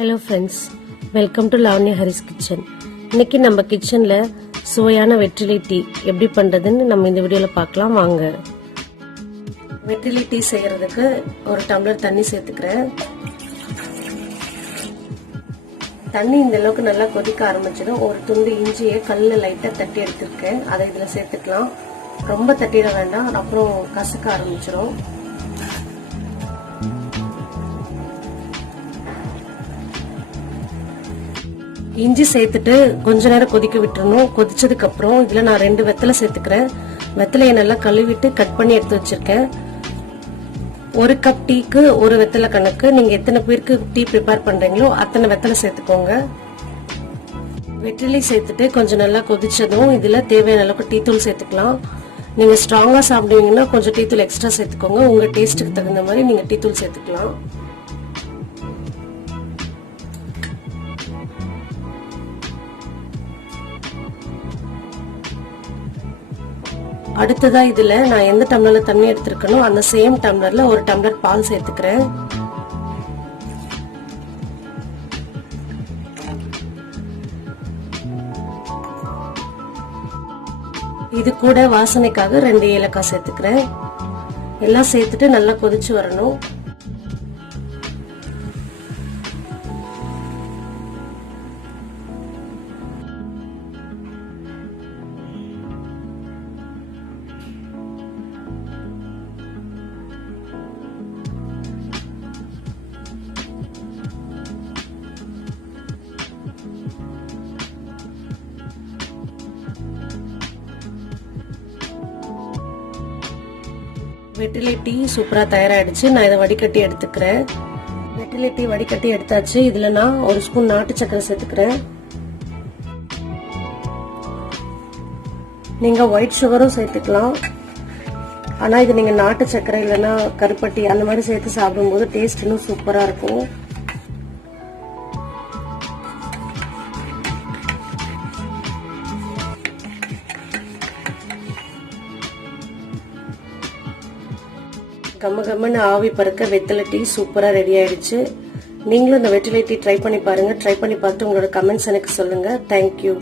Hello friends, welcome to Lavanya Haris kitchen. இன்னைக்கு நம்ம கிச்சன்ல சுவையான வெற்றிலை டீ எப்படி பண்றதுன்னு நம்ம இந்த வீடியோல பார்க்கலாம் வாங்க. வெற்றிலை டீ செய்யறதுக்கு ஒரு டம்ளர் தண்ணி சேர்த்துக்கிறேன். தண்ணி இந்த அளவுக்கு நல்லா கொதிக்க ஆரம்பிச்சிடும். ஒரு துண்டு இஞ்சியை கல்லில் லைட்டா தட்டி எடுத்திருக்கேன், அதை இதுல சேர்த்துக்கலாம். ரொம்ப தட்டிட வேண்டாம், அப்புறம் கசக்க ஆரம்பிச்சிடும். இஞ்சி சேர்த்துட்டு கொஞ்ச நேரம் கொதிக்க விட்டுறணும். கொதிச்சதுக்கு அப்புறம் இதுல நான் 2 வெத்தலை சேர்த்துக்கிறேன். வெத்தலையை நல்லா கழுவிட்டு கட் பண்ணி எடுத்து வச்சிருக்கேன். 1 கப் டீக்கு 1 வெத்தலை கணக்கு. நீங்க எத்தனை பேருக்கு டீ ப்ரிப்பேர் பண்றீங்களோ அத்தனை வெத்தலை சேர்த்துக்கோங்க. வெற்றிலை சேர்த்துட்டு கொஞ்சம் நல்லா கொதிச்சதும் இதுல தேவையான அளவுக்கு டீ தூள் சேர்த்துக்கலாம். நீங்க ஸ்ட்ராங்கா சாப்பிடுவீங்கன்னா கொஞ்சம் டீ தூள் எக்ஸ்ட்ரா சேர்த்துக்கோங்க. உங்க டேஸ்ட்டுக்கு தகுந்த மாதிரி நீங்க டீ தூள் சேர்த்துக்கலாம். அடுத்ததா இதுல நான் எந்த டம்ளர்ல தண்ணி எடுத்திருக்கணும் அந்த சேம் டம்ளர்ல 1 டம்ளர் பால் சேர்த்துக்கிறேன். இது கூட வாசனைக்காக 2 ஏலக்காய் சேர்த்துக்கிறேன். எல்லாம் சேர்த்துட்டு நல்லா கொதிச்சு வரணும். வெற்றிலை டீ சூப்பரா தயாராயிடுச்சு. நான் இதை வடிகட்டி எடுத்துக்கிறேன். வெற்றிலை டீ வடிகட்டி எடுத்தாச்சு. இதுல நான் 1 ஸ்பூன் நாட்டு சக்கரை சேர்த்துக்கிறேன். நீங்க ஒயிட் சுகரும் சேர்த்துக்கலாம். ஆனா இது நீங்க நாட்டு சக்கரை இல்லைன்னா கருப்பட்டி அந்த மாதிரி சேர்த்து சாப்பிடும்போது டேஸ்ட் இன்னும் சூப்பரா இருக்கும். கம்மன்னு ஆவி பறக்க வெற்றிலை டீ சூப்பரா ரெடி ஆயிடுச்சு. நீங்களும் இந்த வெற்றிலை டீ ட்ரை பண்ணி பாருங்க. ட்ரை பண்ணி பார்த்து உங்களோட கமெண்ட்ஸ் எனக்கு சொல்லுங்க. தேங்க்யூ.